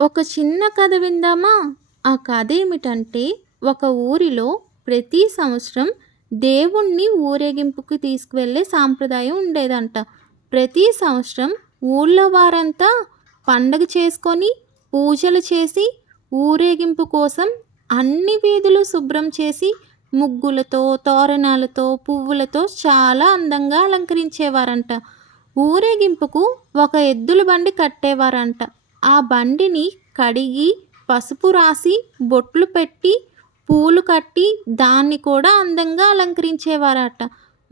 ఒక చిన్న కథ విందామా? ఆ కథ ఏమిటంటే ఒక ఊరిలో ప్రతి సంవత్సరం దేవుణ్ణి ఊరేగింపుకి తీసుకువెళ్ళే సాంప్రదాయం ఉండేదంట. ప్రతి సంవత్సరం ఊళ్ళో వారంతా పండగ చేసుకొని పూజలు చేసి ఊరేగింపు కోసం అన్ని వీధులు శుభ్రం చేసి ముగ్గులతో తోరణాలతో పువ్వులతో చాలా అందంగా అలంకరించేవారంట. ఊరేగింపుకు ఒక ఎద్దుల బండి కట్టేవారంట. ఆ బండిని కడిగి పసుపు రాసి బొట్లు పెట్టి పూలు కట్టి దాన్ని కూడా అందంగా అలంకరించేవారట.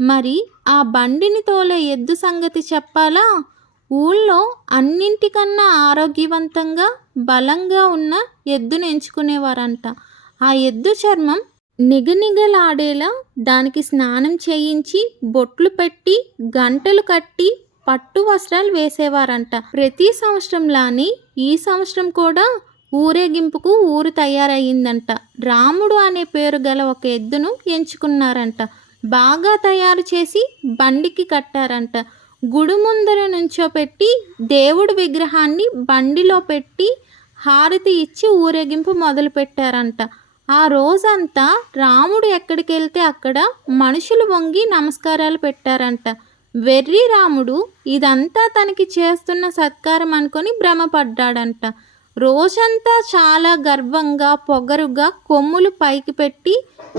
మరి ఆ బండిని తోలే ఎద్దు సంగతి చెప్పాలా? ఊళ్ళో అన్నింటికన్నా ఆరోగ్యవంతంగా బలంగా ఉన్న ఎద్దును ఎంచుకునేవారంట. ఆ ఎద్దు చర్మం నిగనిగలాడేలా దానికి స్నానం చేయించి బొట్లు పెట్టి గంటలు కట్టి పట్టు వస్త్రాలు వేసేవారంట. ప్రతి సంవత్సరంలానే ఈ సంవత్సరం కూడా ఊరేగింపుకు ఊరు తయారయ్యిందంట. రాముడు అనే పేరు గల ఒక ఎద్దును ఎంచుకున్నారంట. బాగా తయారు చేసి బండికి కట్టారంట. గుడి ముందర నుంచోపెట్టి దేవుడి విగ్రహాన్ని బండిలో పెట్టి హారతి ఇచ్చి ఊరేగింపు మొదలు పెట్టారంట. ఆ రోజంతా రాముడు ఎక్కడికి వెళ్తే అక్కడ మనుషులు వంగి నమస్కారాలు పెట్టారంట. వెర్రి రాముడు ఇదంతా తనకి చేస్తున్న సత్కారం అనుకొని భ్రమపడ్డాడంట. రోజంతా చాలా గర్వంగా పొగరుగా కొమ్ములు పైకి పెట్టి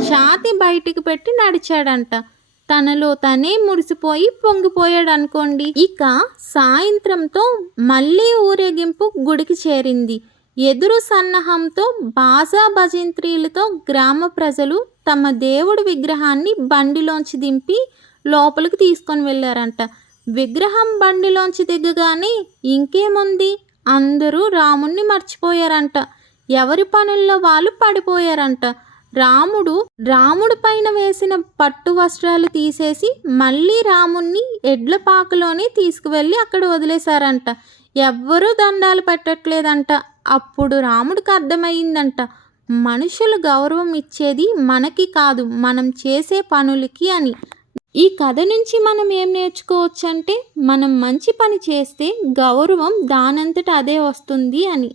ఛాతి బయటికి పెట్టి నడిచాడంట. తనలో తనే మురిసిపోయి పొంగిపోయాడు అనుకోండి ఇక సాయంత్రంతో మళ్ళీ ఊరేగింపు గుడికి చేరింది. ఎదురు సన్నాహంతో బాజా భజంత్రీలతో గ్రామ ప్రజలు తమ దేవుడి విగ్రహాన్ని బండిలోంచి దింపి లోపలికి తీసుకొని వెళ్ళారంట. విగ్రహం బండిలోంచి దిగగానే ఇంకేముంది? అందరూ రాముణ్ణి మర్చిపోయారంట. ఎవరి పనుల్లో వాళ్ళు పడిపోయారంట. రాముడు రాముడి పైన వేసిన పట్టు వస్త్రాలు తీసేసి మళ్ళీ రాముణ్ణి ఎడ్ల పాకలోనే తీసుకువెళ్ళి అక్కడ వదిలేశారంట. ఎవ్వరూ దండాలు పెట్టట్లేదంట. అప్పుడు రాముడికి అర్థమైందంట మనుషులు గౌరవం ఇచ్చేది మనకి కాదు. మనం చేసే పనులకి అని. ఈ కథ నుంచి మనం ఏం నేర్చుకోవచ్చు అంటే మనం మంచి పని చేస్తే గౌరవం దానంతట అదే వస్తుంది అని.